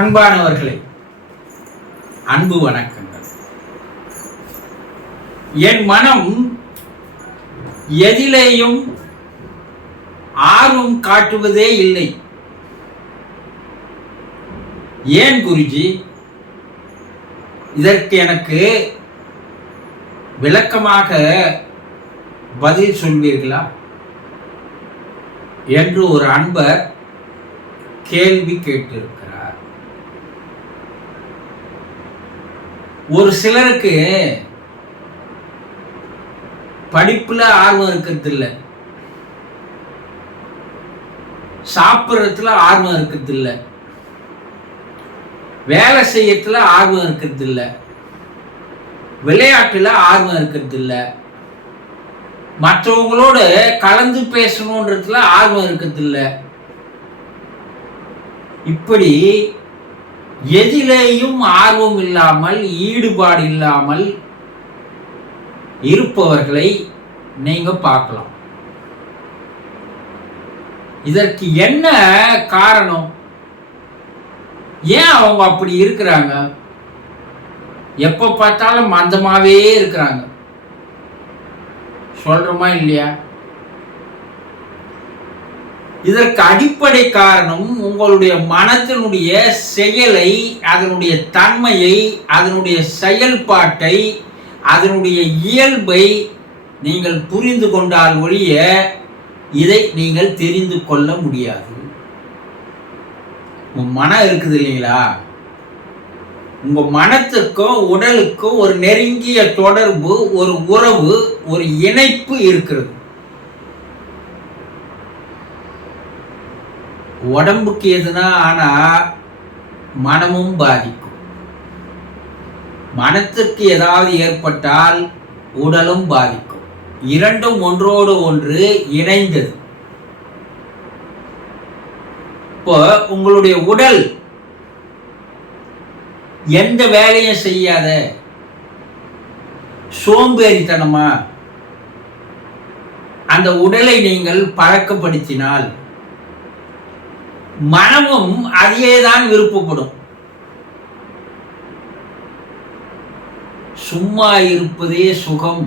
அன்பானவர்களே, அன்பு வணக்கங்கள். என் மனம் எதிலேயும் ஆர்வம் காட்டுவதே இல்லை. ஏன் குருஜி? இதற்கு எனக்கு விளக்கமாக பதில் சொல்வீர்களா என்று ஒரு அன்பர் கேள்வி கேட்டிருக்கிறார். ஒரு சிலருக்கு படிப்புல ஆர்வம் இருக்கிறது இல்லை, சாப்பிட்றதுல ஆர்வம் இருக்கிறது இல்லை, வேலை செய்யறதுல ஆர்வம் இருக்கிறது இல்லை, விளையாட்டுல ஆர்வம் இருக்கிறது இல்லை, மற்றவங்களோட கலந்து பேசணுன்றதுல ஆர்வம் இருக்கிறது இல்லை. இப்படி எதிலேயும் ஆர்வம் இல்லாமல் ஈடுபாடு இல்லாமல் இருப்பவர்களை நீங்க பார்க்கலாம். இதற்கு என்ன காரணம்? ஏன் அவங்க அப்படி இருக்கிறாங்க? எப்ப பார்த்தாலும் மந்தமாவே இருக்கிறாங்க. சொல்றோமா இல்லையா? இதற்கு அடிப்படை காரணம் உங்களுடைய மனத்தினுடைய செயலை, அதனுடைய தன்மையை, அதனுடைய செயல்பாட்டை, அதனுடைய இயல்பை நீங்கள் புரிந்து கொண்டால் ஒழிய இதை நீங்கள் தெரிந்து கொள்ள முடியாது. உங்க மனம் இருக்குது இல்லைங்களா? உங்க மனத்துக்கும் உடலுக்கும் ஒரு நெருங்கிய தொடர்பு, ஒரு உறவு, ஒரு இணைப்பு இருக்கிறது. உடம்புக்கு எதுனா ஆனா மனமும் பாதிக்கும். மனத்திற்கு ஏதாவது ஏற்பட்டால் உடலும் பாதிக்கும். இரண்டும் ஒன்றோடு ஒன்று இணைந்தது. இப்போ உங்களுடைய உடல் எந்த வேலையும் செய்யாத சோம்பேறித்தனமா அந்த உடலை நீங்கள் பழக்கப்படுத்தினால் மனமும் அதையேதான் விருப்பப்படும். சும்மா இருப்பதே சுகம்.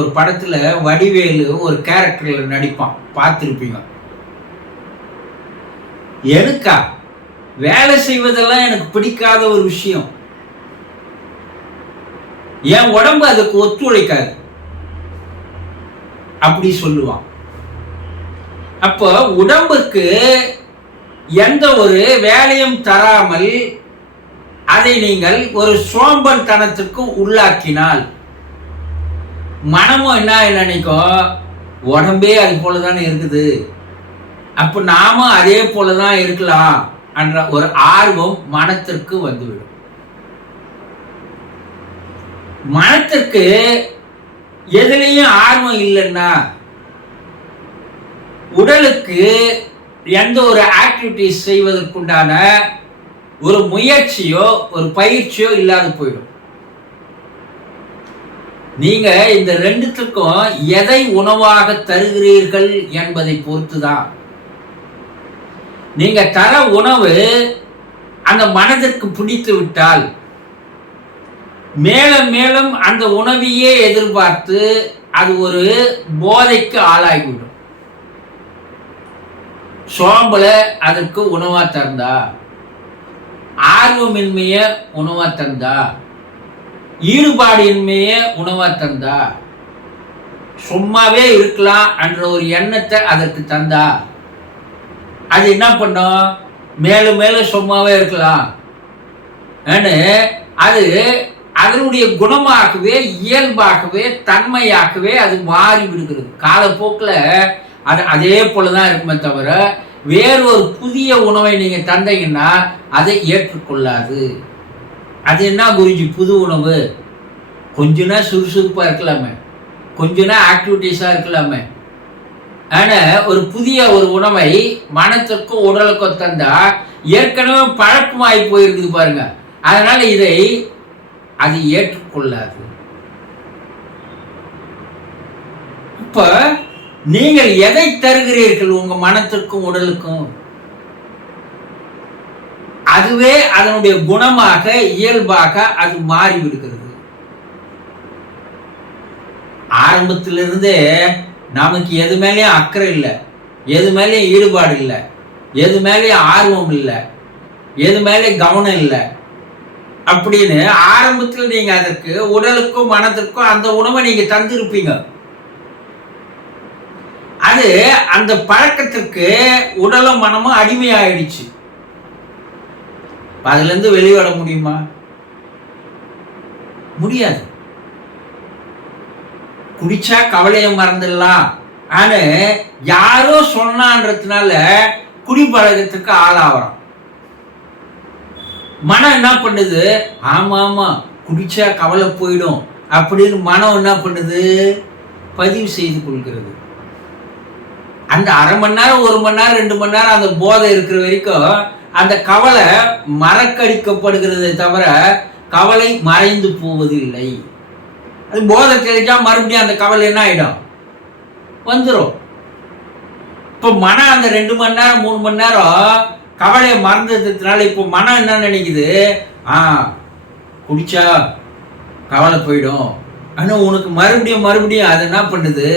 ஒரு படத்துல வடிவேலு ஒரு கேரக்டர்ல நடிப்பான், பார்த்திருப்பீங்க. எனக்கா வேலை செய்வதெல்லாம் எனக்கு பிடிக்காத ஒரு விஷயம், என் உடம்பு அதுக்கு ஒத்துழைக்காது அப்படி சொல்லுவான். அப்போ உடம்புக்கு எந்த ஒரு வேலையும் தராமல் அதை நீங்கள் ஒரு சோம்பல் தனத்துக்கு உள்ளாக்கினால் மனமும் என்ன நினைக்கும்? உடம்பே அது போலதானே இருக்குது, அப்ப நாம அதே போலதான் இருக்கலாம் என்ற ஒரு ஆர்வம் மனத்திற்கு வந்துவிடும். மனத்திற்கு எதுலையும் ஆர்வம் இல்லைன்னா உடலுக்கு எந்த ஒரு ஆக்டிவிட்டிஸ் செய்வதற்குண்டான ஒரு முயற்சியோ ஒரு பயிற்சியோ இல்லாது போயிடும். நீங்க இந்த ரெண்டுத்துக்கும் எதை உணவாக தருகிறீர்கள் என்பதை பொறுத்துதான். நீங்க தர உணவு அந்த மனதிற்கு பிடித்து விட்டால் மேலும் மேலும் அந்த உணவையே எதிர்பார்த்து அது ஒரு போதைக்கு ஆளாகிவிடும். சோம்பல அதற்கு உணவா தந்தா, ஆர்வமின்மைய உணவா தந்தா, ஈடுபாடின்மைய உணவா தந்தா, சும்மாவே இருக்கலாம் என்ற ஒரு எண்ணத்தை அதற்கு தந்தா, அது என்ன பண்ணும்? மேலும் மேலும் சும்மாவே இருக்கலாம் அது அதனுடைய குணமாகவே, இயல்பாகவே, தன்மையாகவே அது மாறி விடுகிறது. காலப்போக்கில் அது அதே போலதான் இருக்குமே தவிர வேறு ஒரு புதிய உணவை நீங்க தந்தீங்கன்னா அதை ஏற்றுக்கொள்ளாது. அது என்ன குருஜி புது உணவு? கொஞ்ச நாள் சுறுசுறுப்பா இருக்கலாமே, கொஞ்ச நாள் ஆக்டிவிட்டிஸா இருக்கலாமே. ஆனா ஒரு புதிய ஒரு உணவை மனத்திற்கும் உடலுக்கும் தந்தா ஏற்கனவே பழக்கமாகி போயிருக்குது பாருங்க, அதனால இதை அது ஏற்றுக்கொள்ளாது. இப்ப நீங்கள் எதை தருகிறீர்கள் உங்க மனத்திற்கும் உடலுக்கும்? அதுவே அதனுடைய குணமாக இயல்பாக அது மாறி விடுகிறது. ஆரம்பத்திலிருந்தே நமக்கு எது மேலேயும் அக்கறை இல்லை, எது மேலேயும் ஈடுபாடு இல்லை, எது மேலேயும் ஆர்வம் இல்லை, எது மேலேயும் கவனம் இல்லை அப்படின்னு ஆரம்பத்தில் நீங்க அதற்கு உடலுக்கும் மனதிற்கும் அந்த உணவை நீங்க தந்திருப்பீங்க. அது அந்த பழக்கத்திற்கு உடலும் மனமும் அடிமையாயிடுச்சு. அதுல இருந்து வெளிவர முடியுமா? முடியாது. குடிச்சா கவலையை மறந்துடலாம் ஆனா யாரோ சொன்னான்றதுனால குடிப்பழக்கத்துக்கு ஆளாகிறான். மனம் என்ன பண்ணுது? ஆமா ஆமா குடிச்சா கவலை போயிடும் அப்படின்னு மனம் என்ன பண்ணுது? பதிவு செய்து கொள்கிறது. அந்த அரை மணி நேரம், 1 மணி நேரம், 2 மணி நேரம் அந்த போதை இருக்கிற வரைக்கும் அந்த கவலை மறக்கடிக்கப்படுகிறதை தவிர கவலை மறைந்து போவதில்லை. அது போதை தெரிஞ்சா மறுபடியும் அந்த கவலை என்ன ஆயிடும்? வந்துடும். இப்போ மனம் அந்த 2 மணி நேரம் 3 மணி நேரம் கவலையை மறந்ததுனால இப்போ மனம் என்ன நினைக்குது? குடிச்சா கவலை போயிடும். ஆனால் உனக்கு மறுபடியும் அது என்ன பண்ணுது?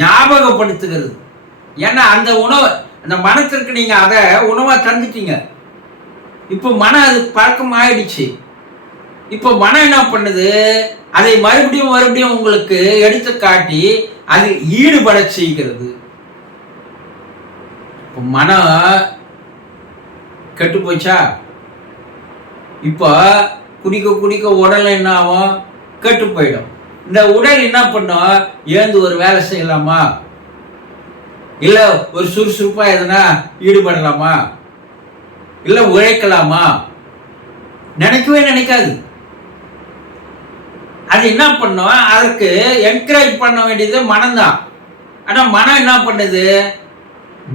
ஞாபகப்படுத்துகிறது. ஏன்னா அந்த உணவை அந்த மனத்திற்கு நீங்க அதை உணவா தந்துட்டீங்க. இப்போ மனம் அது பழக்கம் ஆயிடுச்சு. இப்போ மனம் என்ன பண்ணுது? அதை மறுபடியும் உங்களுக்கு எடுத்து காட்டி அதில் ஈடுபட செய்கிறது. இப்போ மனம் கெட்டு போச்சா? இப்போ குடிக்க உடல் என்ன ஆகும்? கெட்டு போயிடும். இந்த உடல் என்ன பண்ணும்? ஏந்து ஒரு வேலை செய்யலாமா, இல்ல ஒரு சுறுசுறுப்பா எதனா ஈடுபடலாமா, இல்ல உழைக்கலாமா? நினைக்கவே நினைக்காது. அது என்ன பண்ணும்? அதற்கு என்கரேஜ் பண்ண வேண்டியது மனம்தான். ஆனா மனம் என்ன பண்ணுது?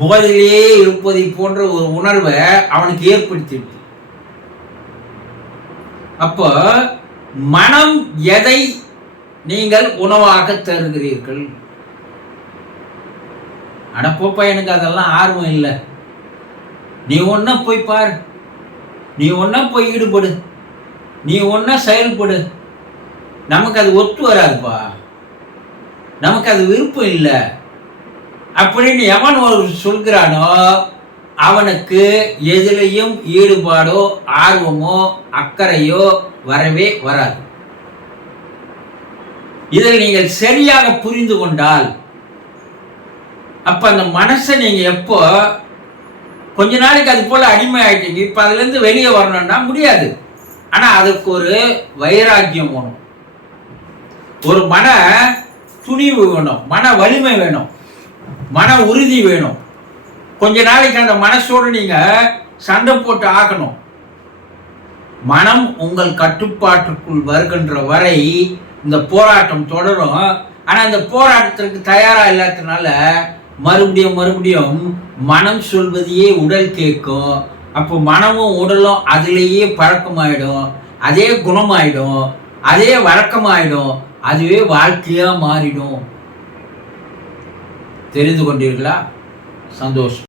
போதிலேயே இருப்பதை போன்ற ஒரு உணர்வை அவனுக்கு ஏற்படுத்திடுது. அப்போ மனம் எதை நீங்கள் உணவாக தருகிறீர்கள்? அடப்போப்பா எனக்கு அதெல்லாம் ஆர்வம் இல்லை, நீ ஒன்னா போய் பாரு, நீ ஒன்னா போய் ஈடுபடு, நீ ஒன்னா செயல்படு, நமக்கு அது ஒத்து வராதுப்பா, நமக்கு அது விருப்பம் இல்லை அப்படின்னு எவன் ஒரு சொல்கிறானோ அவனுக்கு எதிலையும் ஈடுபாடோ ஆர்வமோ அக்கறையோ வரவே வராது. இதில் நீங்கள் சரியாக புரிந்து கொண்டால் அப்ப அந்த மனசை நீங்க எப்போ கொஞ்ச நாளைக்கு அது போல அடிமை ஆயிட்டீங்க, இப்ப அதுல இருந்து வெளியே வரணும்னா முடியாது. ஆனா அதுக்கு ஒரு வைராக்கியம் வேணும், ஒரு மன துணிவு வேணும், மன வலிமை வேணும், மன உறுதி வேணும். கொஞ்ச நாளைக்கு அந்த மனசோடு நீங்க சண்டை போட்டு ஆகணும். மனம் உங்கள் கட்டுப்பாட்டுக்குள் வருகின்ற வரை இந்த போராட்டம் தொடரும். ஆனா இந்த போராட்டத்திற்கு தயாரா இல்லாததுனால மறுபடியும் மனம் சொல்வதையே உடல் கேட்கும். அப்போ மனமும் உடலும் அதிலேயே பழக்கமாயிடும், அதே குணமாயிடும், அதே வழக்கமாயிடும், அதுவே வாழ்க்கையா மாறிடும். தெரிந்து கொண்டீர்களா? சந்தோஷம்.